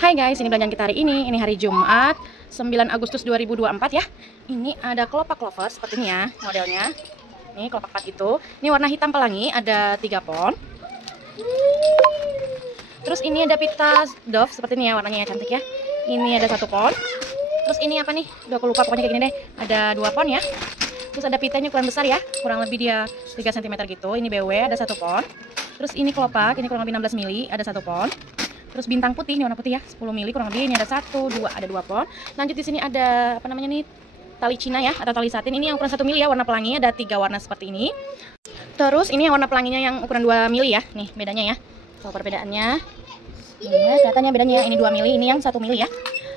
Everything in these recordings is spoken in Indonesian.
Hai guys, ini belanjaan kita hari ini. Ini hari Jumat, 9 Agustus 2024 ya. Ini ada kelopak lover seperti ini ya modelnya. Ini kelopak 4 itu. Ini warna hitam pelangi, ada 3 pon. Terus ini ada pita Dove seperti ini ya, warnanya ya, cantik ya. Ini ada 1 pon. Terus ini apa nih? Udah aku lupa, pokoknya kayak gini deh. Ada 2 pon ya. Terus ada pitanya ukuran besar ya, kurang lebih dia 3 cm gitu. Ini BW, ada 1 pon. Terus ini kelopak, ini kurang lebih 16 mili, ada 1 pon. Terus bintang putih, ini warna putih ya, 10 mili kurang lebih, ini ada 1, 2, ada 2 pon. Lanjut di sini ada apa namanya nih, tali Cina ya, atau tali satin. Ini yang ukuran 1 mili ya, warna pelangi, ada 3 warna seperti ini. Terus ini yang warna pelanginya yang ukuran 2 mili ya, nih bedanya ya. Tuh perbedaannya. Ini ya, kelihatannya bedanya ya, ini 2 mili, ini yang 1 mili ya.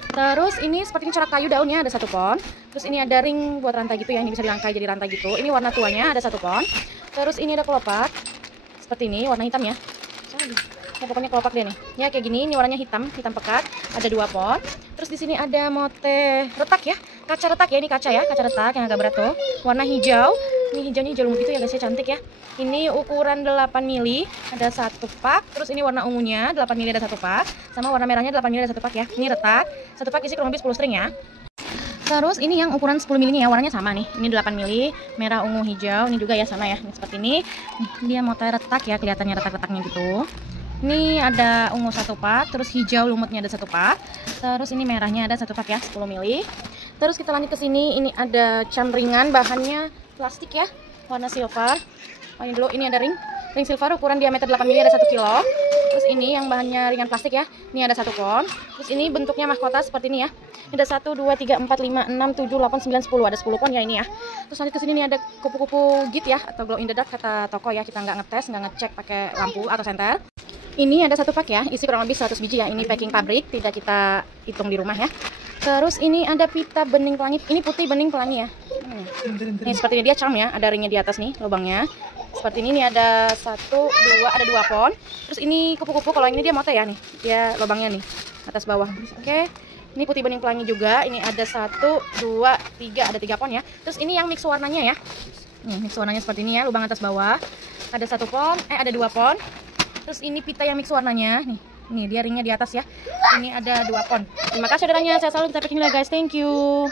Terus ini seperti corak kayu daunnya, ada 1 pon. Terus ini ada ring buat rantai gitu ya, ini bisa dirangkai jadi rantai gitu. Ini warna tuanya, ada 1 pon. Terus ini ada kelopak seperti ini, warna hitam ya. Ya, pokoknya kelopak deh nih. Ya kayak gini, ini warnanya hitam, hitam pekat, ada 2 pon. Terus di sini ada motif retak ya, kaca retak ya, ini kaca ya, kaca retak yang agak berat tuh. Warna hijau. Ini hijaunya hijau lumut gitu ya guys ya, cantik ya. Ini ukuran 8 mili, ada 1 pak. Terus ini warna ungunya 8 mili ada 1 pak, sama warna merahnya 8 mili ada 1 pak ya. Ini retak, 1 pak isi kurang lebih 10 string ya. Terus ini yang ukuran 10 mili ya, warnanya sama nih. Ini 8 mili, merah, ungu, hijau. Ini juga ya sama ya, ini seperti ini. Nih, dia motif retak ya, kelihatannya retak-retaknya gitu. Ini ada ungu 1 pak, terus hijau lumutnya ada 1 pak. Terus ini merahnya ada 1 pak ya, 10 mili. Terus kita lanjut ke sini, ini ada cam ringan, bahannya plastik ya, warna silver. Oh, ini dulu, ini ada ring silver ukuran diameter 8 mili ada 1 kilo. Terus ini yang bahannya ringan plastik ya, ini ada 1 pon. Terus ini bentuknya mahkota seperti ini ya. Ini ada 1, 2, 3, 4, 5, 6, 7, 8, 9, 10, ada 10 pon ya ini ya. Terus lanjut ke sini nih ada kupu-kupu git ya, atau glow in the dark kata toko ya. Kita nggak ngetes, nggak ngecek pakai lampu atau senter. Ini ada 1 pak ya, isi kurang lebih 100 biji ya. Ini packing pabrik, tidak kita hitung di rumah ya. Terus ini ada pita bening pelangi, ini putih bening pelangi ya. Ini seperti ini dia charm ya, ada ringnya di atas nih lubangnya. Seperti ini ada 1, 2, ada 2 pon. Terus ini kupu-kupu, kalau yang ini dia mote ya nih, dia lubangnya nih atas bawah. Oke. Ini putih bening pelangi juga, ini ada 1, 2, 3, ada 3 pon ya. Terus ini yang mix warnanya ya. Nih mix warnanya seperti ini ya, lubang atas bawah. Ada 1 pon, ada 2 pon. Terus ini pita yang mix warnanya nih. Nih dia ringnya di atas ya. Ini ada 2 pon. Terima kasih udah nanya. Saya selalu kita packing lah guys. Thank you.